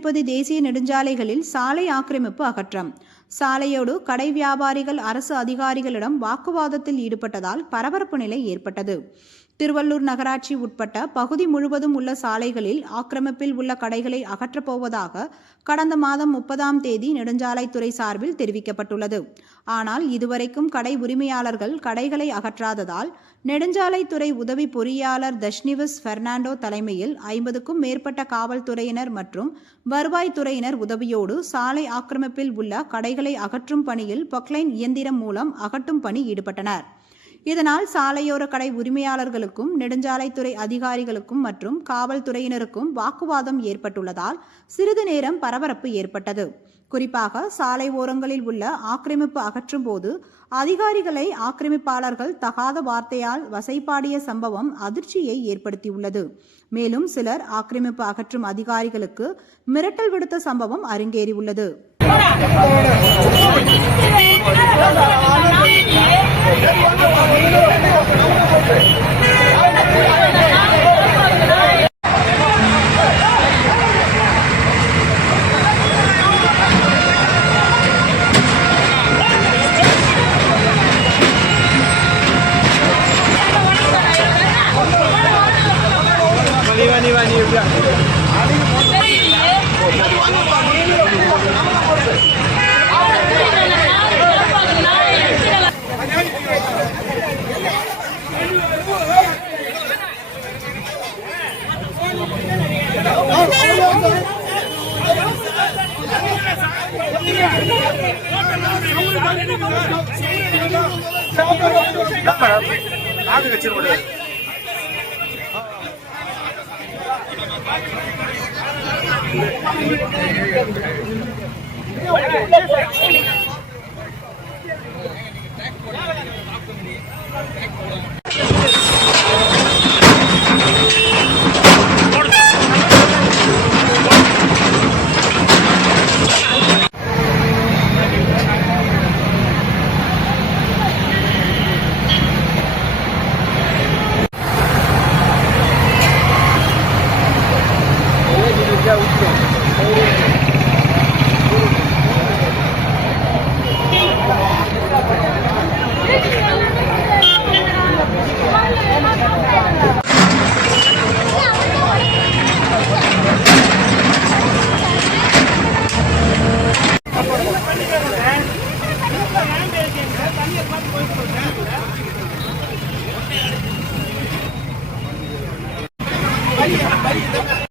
திருப்பதி தேசிய நெடுஞ்சாலைகளில் சாலை ஆக்கிரமிப்பு அகற்றம். சாலையோடு கடை வியாபாரிகள் அரசு அதிகாரிகளிடம் வாக்குவாதத்தில் ஈடுபட்டதால் பரபரப்பு நிலை ஏற்பட்டது. திருவள்ளூர் நகராட்சி உட்பட்ட பகுதி முழுவதும் உள்ள சாலைகளில் ஆக்கிரமிப்பில் உள்ள கடைகளை அகற்றப் போவதாக கடந்த மாதம் 30ஆம் தேதி நெடுஞ்சாலைத்துறை சார்பில் தெரிவிக்கப்பட்டுள்ளது. ஆனால் இதுவரைக்கும் கடை உரிமையாளர்கள் கடைகளை அகற்றாததால் நெடுஞ்சாலைத்துறை உதவி பொறியாளர் தஷ்னிவிஸ் பெர்னாண்டோ தலைமையில் 50க்கும் மேற்பட்ட காவல்துறையினர் மற்றும் வருவாய்த்துறையினர் உதவியோடு சாலை ஆக்கிரமிப்பில் உள்ள கடைகளை அகற்றும் பணியில் பொக்லைன் இயந்திரம் மூலம் அகற்றும் பணி ஈடுபட்டனர். இதனால் சாலையோர கடை உரிமையாளர்களுக்கும் நெடுஞ்சாலைத்துறை அதிகாரிகளுக்கும் மற்றும் காவல்துறையினருக்கும் வாக்குவாதம் ஏற்பட்டுள்ளதால் சிறிது நேரம் பரபரப்பு ஏற்பட்டது. குறிப்பாக சாலை ஓரங்களில் உள்ள ஆக்கிரமிப்பு அகற்றும் போது அதிகாரிகளை ஆக்கிரமிப்பாளர்கள் தகாத வார்த்தையால் வசைபாடிய சம்பவம் அதிர்ச்சியை ஏற்படுத்தியுள்ளது. மேலும் சிலர் ஆக்கிரமிப்பு அகற்றும் அதிகாரிகளுக்கு மிரட்டல் விடுத்த சம்பவம் அரங்கேறியுள்ளது.